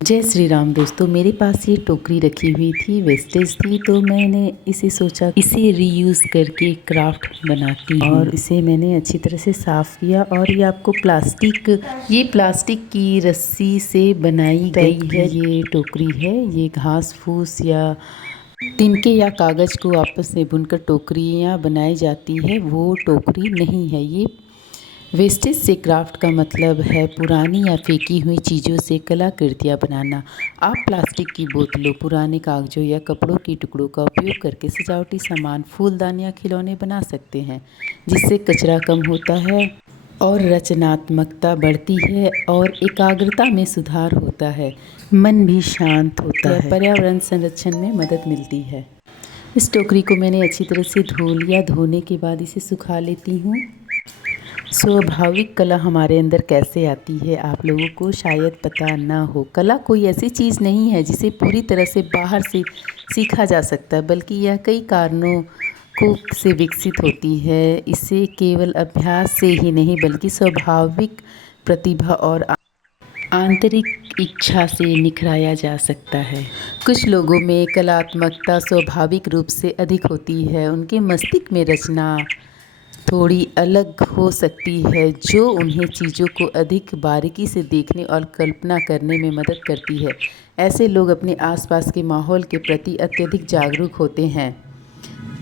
जय श्री राम दोस्तों, मेरे पास ये टोकरी रखी हुई थी, वेस्टेज थी, तो मैंने इसे सोचा इसे रीयूज़ करके क्राफ्ट बनाती हूँ। और इसे मैंने अच्छी तरह से साफ़ किया और ये आपको प्लास्टिक की रस्सी से बनाई गई है। ये टोकरी है, ये घास फूस या तिनके या कागज़ को आपस में बुनकर टोकरियाँ बनाई जाती है, वो टोकरी नहीं है। ये वेस्टेज से क्राफ्ट का मतलब है पुरानी या फेंकी हुई चीज़ों से कलाकृतियाँ बनाना। आप प्लास्टिक की बोतलों, पुराने कागजों या कपड़ों के टुकड़ों का उपयोग करके सजावटी सामान, फूलदान या खिलौने बना सकते हैं, जिससे कचरा कम होता है और रचनात्मकता बढ़ती है और एकाग्रता में सुधार होता है। मन भी शांत होता है, पर्यावरण संरक्षण में मदद मिलती है। इस टोकरी को मैंने अच्छी तरह से धो लिया। धोने के बाद इसे सुखा लेती हूँ। स्वाभाविक कला हमारे अंदर कैसे आती है, आप लोगों को शायद पता ना हो। कला कोई ऐसी चीज़ नहीं है जिसे पूरी तरह से बाहर से सीखा जा सकता है, बल्कि यह कई कारणों को से विकसित होती है। इसे केवल अभ्यास से ही नहीं, बल्कि स्वाभाविक प्रतिभा और आंतरिक इच्छा से निखराया जा सकता है। कुछ लोगों में कलात्मकता स्वाभाविक रूप से अधिक होती है। उनके मस्तिष्क में रचना थोड़ी अलग हो सकती है, जो उन्हें चीज़ों को अधिक बारीकी से देखने और कल्पना करने में मदद करती है। ऐसे लोग अपने आसपास के माहौल के प्रति अत्यधिक जागरूक होते हैं।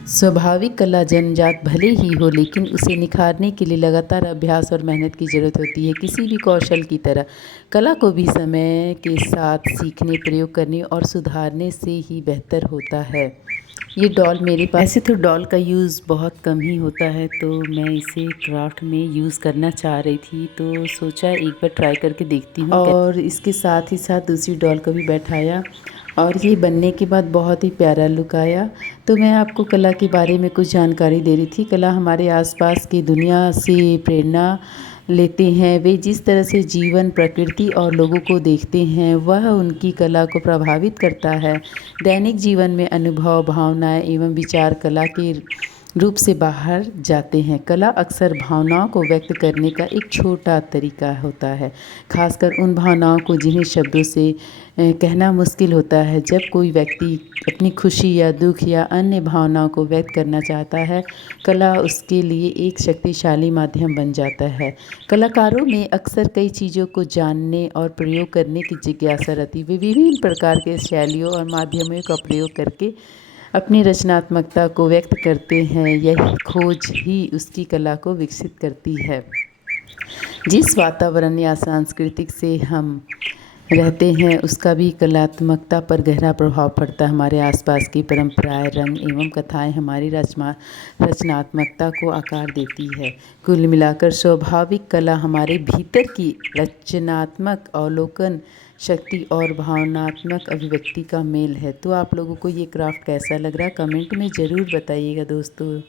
स्वाभाविक कला जन्मजात भले ही हो, लेकिन उसे निखारने के लिए लगातार अभ्यास और मेहनत की ज़रूरत होती है। किसी भी कौशल की तरह कला को भी समय के साथ सीखने, प्रयोग करने और सुधारने से ही बेहतर होता है। ये डॉल मेरे पास, ऐसे तो डॉल का यूज़ बहुत कम ही होता है, तो मैं इसे क्राफ्ट में यूज़ करना चाह रही थी, तो सोचा एक बार ट्राई करके देखती हूँ। और इसके साथ ही साथ दूसरी डॉल को भी बैठाया और ये बनने के बाद बहुत ही प्यारा लुक आया। तो मैं आपको कला के बारे में कुछ जानकारी दे रही थी। कला हमारे आसपास की दुनिया से प्रेरणा लेते हैं। वे जिस तरह से जीवन, प्रकृति और लोगों को देखते हैं, वह उनकी कला को प्रभावित करता है। दैनिक जीवन में अनुभव, भावनाएं एवं विचार कला के रूप से बाहर जाते हैं। कला अक्सर भावनाओं को व्यक्त करने का एक छोटा तरीका होता है, खासकर उन भावनाओं को जिन्हें शब्दों से कहना मुश्किल होता है। जब कोई व्यक्ति अपनी खुशी या दुख या अन्य भावनाओं को व्यक्त करना चाहता है, कला उसके लिए एक शक्तिशाली माध्यम बन जाता है। कलाकारों में अक्सर कई चीज़ों को जानने और प्रयोग करने की जिज्ञासा रहती है। वे विभिन्न प्रकार के शैलियों और माध्यमों का प्रयोग करके अपनी रचनात्मकता को व्यक्त करते हैं। यही खोज ही उसकी कला को विकसित करती है। जिस वातावरण या सांस्कृतिक से हम रहते हैं, उसका भी कलात्मकता पर गहरा प्रभाव पड़ता है। हमारे आसपास की परंपराएं, रंग एवं कथाएं हमारी रचनात्मकता को आकार देती है। कुल मिलाकर स्वाभाविक कला हमारे भीतर की रचनात्मक अवलोकन शक्ति और भावनात्मक अभिव्यक्ति का मेल है। तो आप लोगों को ये क्राफ्ट कैसा लग रहा है, कमेंट में ज़रूर बताइएगा दोस्तों।